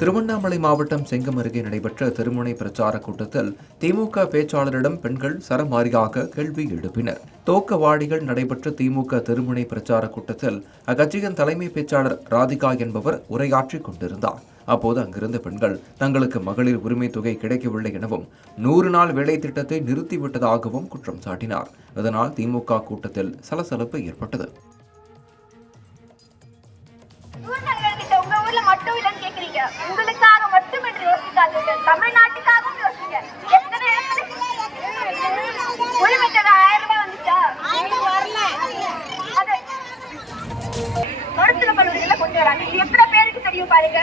திருவண்ணாமலை மாவட்டம் செங்கம் அருகே நடைபெற்ற திருமுனை பிரச்சார கூட்டத்தில் திமுக பேச்சாளரிடம் பெண்கள் சரமாரியாக கேள்வி எழுப்பினர். தோக்கவாடிகள் நடைபெற்ற திமுக திருமுனை பிரச்சார கூட்டத்தில் அக்கட்சியின் தலைமை பேச்சாளர் ராதிகா என்பவர் உரையாற்றிக் கொண்டிருந்தார். அப்போது அங்கிருந்த பெண்கள் தங்களுக்கு மகளிர் உரிமை தொகை கிடைக்கவில்லை எனவும் நூறு நாள் வேலை திட்டத்தை நிறுத்திவிட்டதாகவும் குற்றம் சாட்டினார். இதனால் திமுக கூட்டத்தில் சலசலப்பு ஏற்பட்டது. யோசிங்க. உங்களுக்காக மட்டுமின்றி யோசிக்காதீங்க. தமிழ்நாட்டுக்காகவும் யோசிங்க. எத்தனை உரிமைக்கு வந்துச்சா? வரல அது மருத்துவ கல்லூரியில கொண்டு வராங்க எத்தனை பேருக்கு தெரியும் பாருங்க.